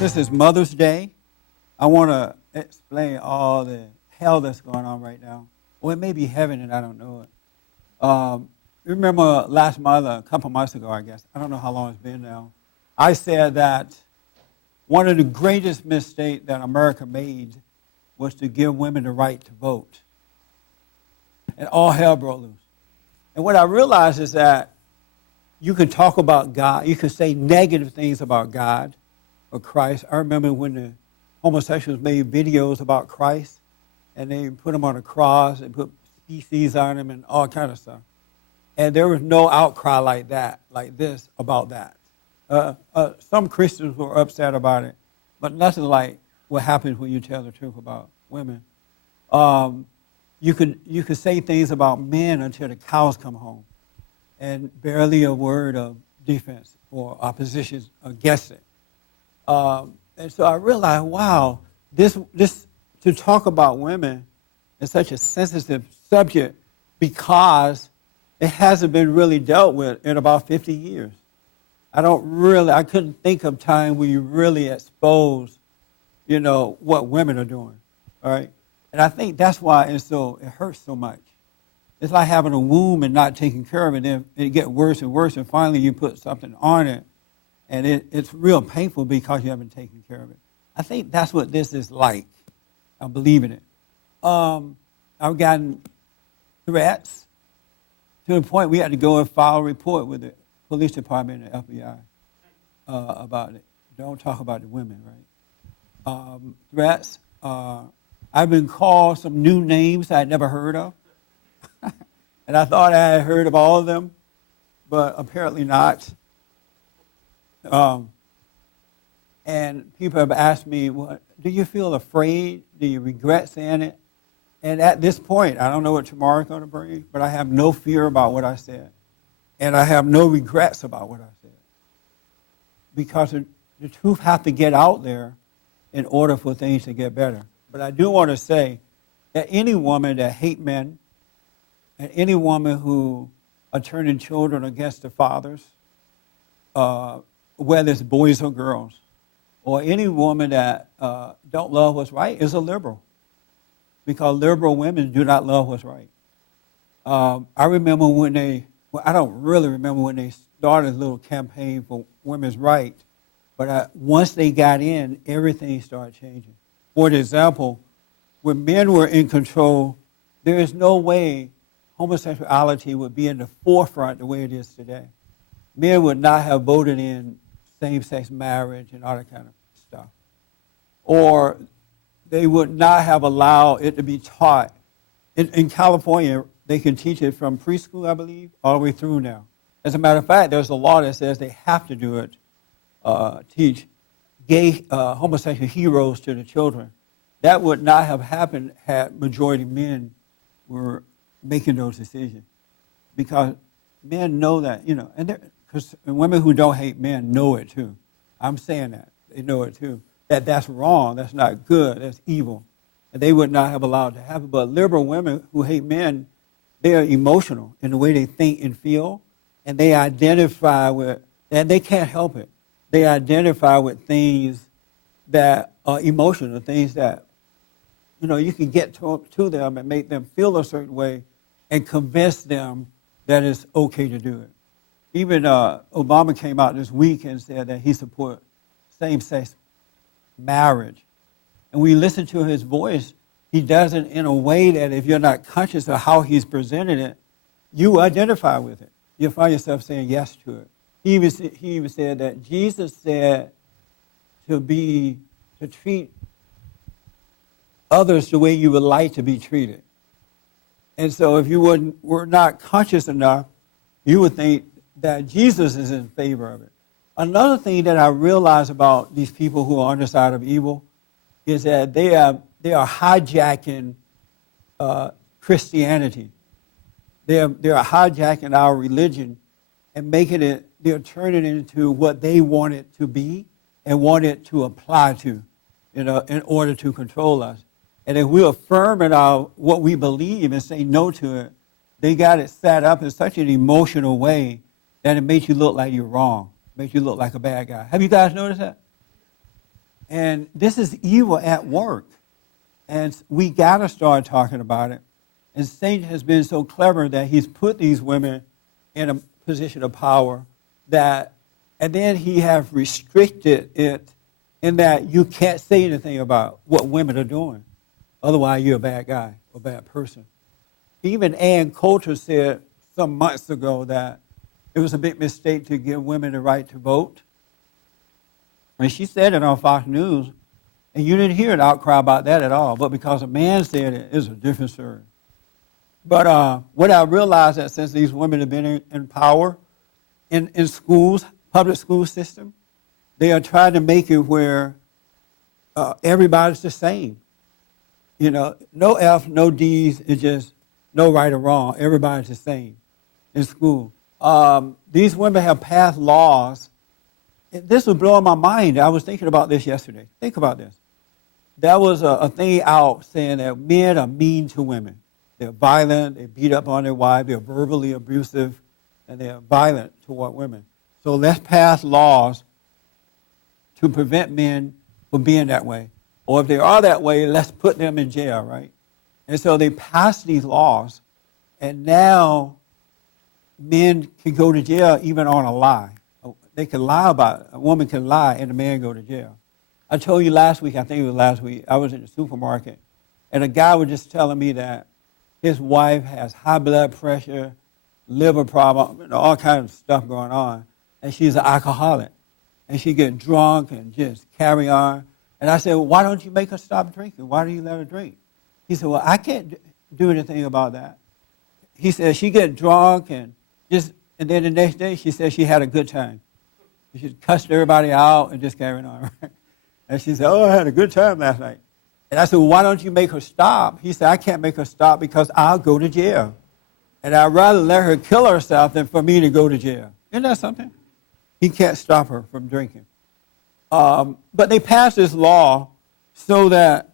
This is Mother's Day. I want to explain all the hell that's going on right now. Well, it may be heaven and I don't know it. Remember last month, a couple months ago, I guess, I don't know how long it's been now, I said that one of the greatest mistakes that America made was to give women the right to vote. And all hell broke loose. And what I realized is that you can talk about God, you can say negative things about God or Christ. I remember when the homosexuals made videos about Christ, and they put him on a cross and put species on him and all kind of stuff. And there was no outcry like that, like this, about that. Some Christians were upset about it, but nothing like what happens when you tell the truth about women. You could say things about men until the cows come home, and barely a word of defense or opposition against it. And so I realized, wow, this to talk about women is such a sensitive subject because it hasn't been really dealt with in about 50 years. I couldn't think of time where you really expose, what women are doing, all right? And I think that's why it hurts so much. It's like having a womb and not taking care of it, and it gets worse and worse, and finally you put something on it, and it's real painful because you haven't taken care of it. I think that's what this is like. I believe in it. I've gotten threats to the point we had to go and file a report with the police department and the FBI about it. Don't talk about the women, right? Threats. I've been called some new names I'd never heard of. And I thought I had heard of all of them, but apparently not. And people have asked me, do you feel afraid? Do you regret saying it? And at this point, I don't know what tomorrow's going to bring, but I have no fear about what I said. And I have no regrets about what I said. Because the truth has to get out there in order for things to get better. But I do want to say that any woman that hates men, and any woman who are turning children against their fathers, whether it's boys or girls, or any woman that don't love what's right is a liberal. Because liberal women do not love what's right. I remember I don't really remember when they started a little campaign for women's rights, but once they got in, everything started changing. For example, when men were in control, there is no way homosexuality would be in the forefront the way it is today. Men would not have voted in same-sex marriage and all that kind of stuff. Or they would not have allowed it to be taught. In California, they can teach it from preschool, I believe, all the way through now. As a matter of fact, there's a law that says they have to do it, teach gay homosexual heroes to the children. That would not have happened had majority men were making those decisions. Because men know that, because women who don't hate men know it too. I'm saying that. They know it too. That's wrong. That's not good. That's evil. And they would not have allowed it to happen. But liberal women who hate men, they are emotional in the way they think and feel. And they identify with, and they can't help it. They identify with things that are emotional, things that, you can get to them and make them feel a certain way and convince them that it's okay to do it. Even Obama came out this week and said that he supports same-sex marriage. And we listen to his voice, he does it in a way that if you're not conscious of how he's presented it, you identify with it. You'll find yourself saying yes to it. He even said that Jesus said to treat others the way you would like to be treated. And so if you were not conscious enough, you would think that Jesus is in favor of it. Another thing that I realize about these people who are on the side of evil is that they are hijacking Christianity. They are hijacking our religion and they're turning it into what they want it to be and want it to apply to, in order to control us. And if we affirm in what we believe and say no to it, they got it set up in such an emotional way that it makes you look like you're wrong, makes you look like a bad guy. Have you guys noticed that? And this is evil at work. And we got to start talking about it. And Satan has been so clever that he's put these women in a position of power that, and then he have restricted it in that you can't say anything about what women are doing. Otherwise, you're a bad guy or a bad person. Even Ann Coulter said some months ago that it was a big mistake to give women the right to vote. And she said it on Fox News, and you didn't hear an outcry about that at all. But because a man said it, it's a different story. But what I realized that since these women have been in power in schools, public school system, they are trying to make it where everybody's the same. You know, no F, no D's, it's just no right or wrong. Everybody's the same in school. These women have passed laws. This was blowing my mind. I was thinking about this yesterday. Think about this. There was a thing out saying that men are mean to women. They're violent, they beat up on their wives, they're verbally abusive, and they're violent toward women. So let's pass laws to prevent men from being that way. Or if they are that way, let's put them in jail, right? And so they passed these laws, and now men can go to jail even on a lie. They can lie about it. A woman can lie and a man go to jail. I told you last week, I think it was last week, I was in the supermarket, and a guy was just telling me that his wife has high blood pressure, liver problem, and all kinds of stuff going on, and she's an alcoholic. And she gets drunk and just carry on. And I said, well, why don't you make her stop drinking? Why do you let her drink? He said, well, I can't do anything about that. He said she get drunk and then the next day she said she had a good time. She cussed everybody out and just carried on. Right? And she said, oh, I had a good time last night. And I said, well, why don't you make her stop? He said, I can't make her stop because I'll go to jail. And I'd rather let her kill herself than for me to go to jail. Isn't that something? He can't stop her from drinking. But they passed this law so that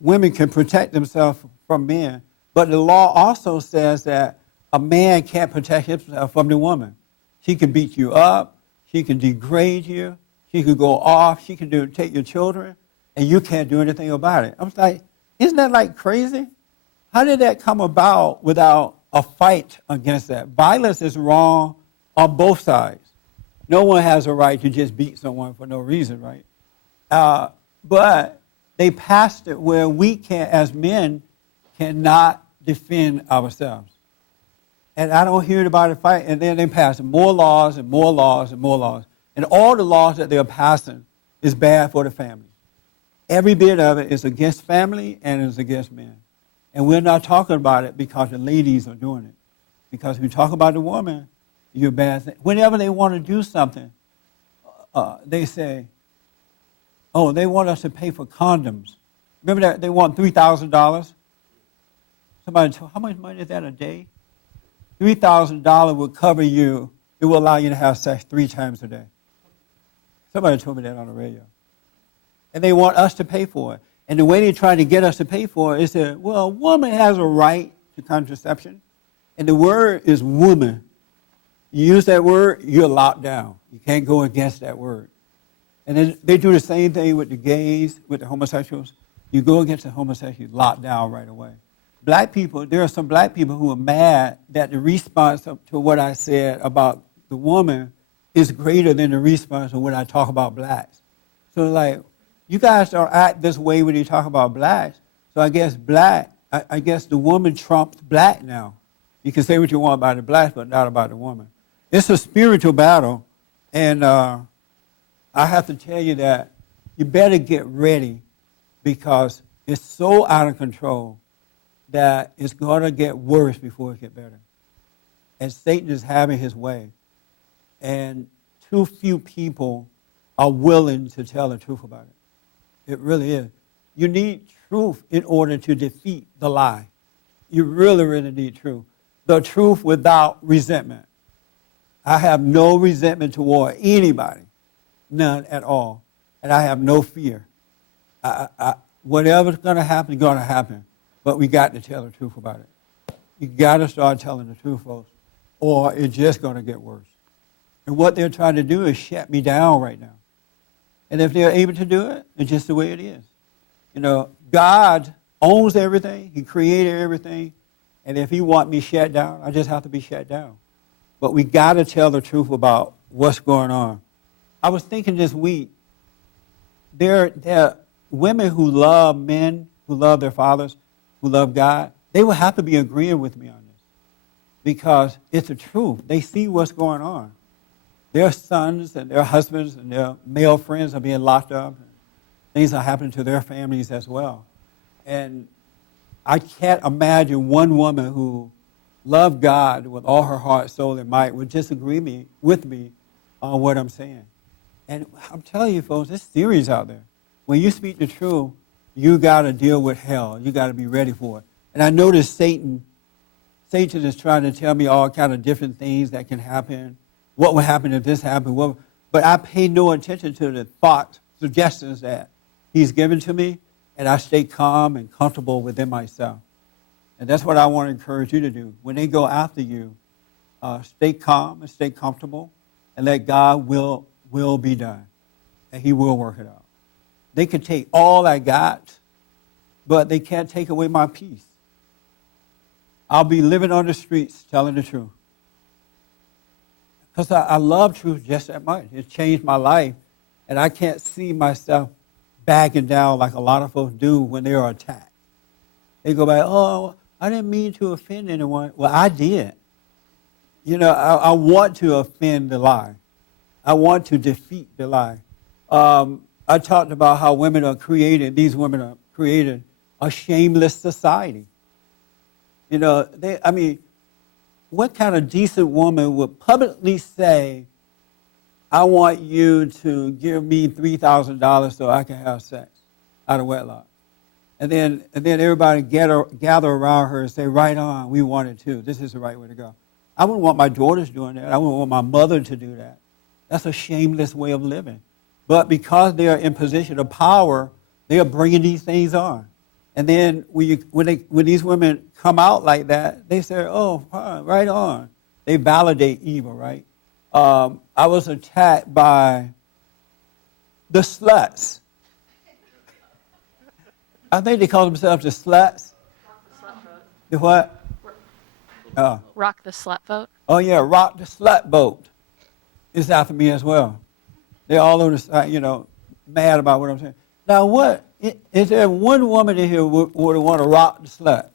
women can protect themselves from men. But the law also says that a man can't protect himself from the woman. She can beat you up. She can degrade you. She could go off. She can take your children, and you can't do anything about it. I was like, isn't that like crazy? How did that come about without a fight against that? Violence is wrong on both sides. No one has a right to just beat someone for no reason, right? But they passed it where we can, as men, cannot defend ourselves. And I don't hear about a fight. And then they pass more laws and more laws and more laws. And all the laws that they're passing is bad for the family. Every bit of it is against family and is against men. And we're not talking about it because the ladies are doing it. Because if you talk about the woman, you're bad. Whenever they want to do something, they say, oh, they want us to pay for condoms. Remember that they want $3,000? Somebody told, how much money is that a day? $3,000 will cover you. It will allow you to have sex 3 times a day. Somebody told me that on the radio. And they want us to pay for it. And the way they're trying to get us to pay for it is that, well, a woman has a right to contraception. And the word is woman. You use that word, you're locked down. You can't go against that word. And then they do the same thing with the gays, with the homosexuals. You go against the homosexual, you're locked down right away. Black people, there are some black people who are mad that the response to what I said about the woman is greater than the response to when I talk about blacks. So like, you guys don't act this way when you talk about blacks. So I guess I guess the woman trumps black now. You can say what you want about the blacks, but not about the woman. It's a spiritual battle. And I have to tell you that you better get ready because it's so out of control that it's going to get worse before it gets better. And Satan is having his way. And too few people are willing to tell the truth about it. It really is. You need truth in order to defeat the lie. You really, really need truth. The truth without resentment. I have no resentment toward anybody. None at all. And I have no fear. Whatever's going to happen is going to happen. But we got to tell the truth about it. You got to start telling the truth, folks, or it's just going to get worse. And what they're trying to do is shut me down right now. And if they're able to do it, it's just the way it is. You know, God owns everything. He created everything. And if he wants me shut down, I just have to be shut down. But we got to tell the truth about what's going on. I was thinking this week, there are women who love men, who love their fathers, who love God. They will have to be agreeing with me on this because it's the truth. They see what's going on. Their sons and their husbands and their male friends are being locked up. Things are happening to their families as well. And I can't imagine one woman who loved God with all her heart, soul, and might would disagree with me on what I'm saying. And I'm telling you, folks, it's serious out there. When you speak the truth, you got to deal with hell. You got to be ready for it. And I notice Satan is trying to tell me all kind of different things that can happen. What would happen if this happened? But I pay no attention to the thoughts, suggestions that he's given to me, and I stay calm and comfortable within myself. And that's what I want to encourage you to do. When they go after you, stay calm and stay comfortable, and let God will be done, and he will work it out. They can take all I got, but they can't take away my peace. I'll be living on the streets telling the truth. Because I love truth just that much. It changed my life, and I can't see myself backing down like a lot of folks do when they are attacked. They go back, oh, I didn't mean to offend anyone. Well, I did. You know, I want to offend the lie. I want to defeat the lie. I talked about how these women are created a shameless society. You know, what kind of decent woman would publicly say, I want you to give me $3,000 so I can have sex out of wedlock? And then everybody gather around her and say, right on, we want it too. This is the right way to go. I wouldn't want my daughters doing that. I wouldn't want my mother to do that. That's a shameless way of living. But because they are in position of power, they are bringing these things on. And then when these women come out like that, they say, oh, right on. They validate evil, right? I was attacked by the sluts. I think they call themselves the sluts. The what? Rock the slut vote. Oh, yeah, rock the slut vote is after me as well. They're all over the side, mad about what I'm saying. Now, is there one woman in here who would want to rock the slut?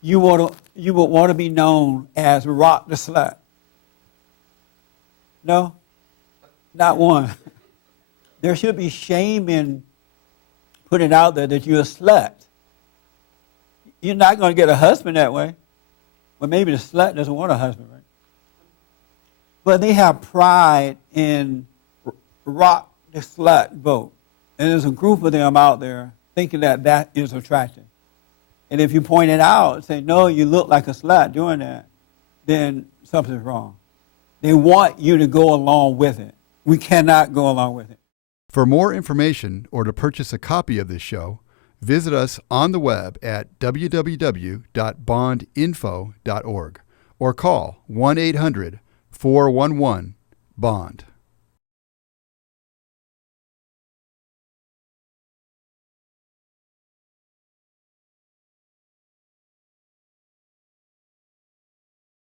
You would want to be known as rock the slut? No? Not one. There should be shame in putting out there that you're a slut. You're not going to get a husband that way. Well, maybe the slut doesn't want a husband, right? But they have pride in rock the slut vote. And there's a group of them out there thinking that is attractive. And if you point it out and say, no, you look like a slut doing that, then something's wrong. They want you to go along with it. We cannot go along with it. For more information or to purchase a copy of this show, visit us on the web at www.bondinfo.org or call 1-800-411-BOND.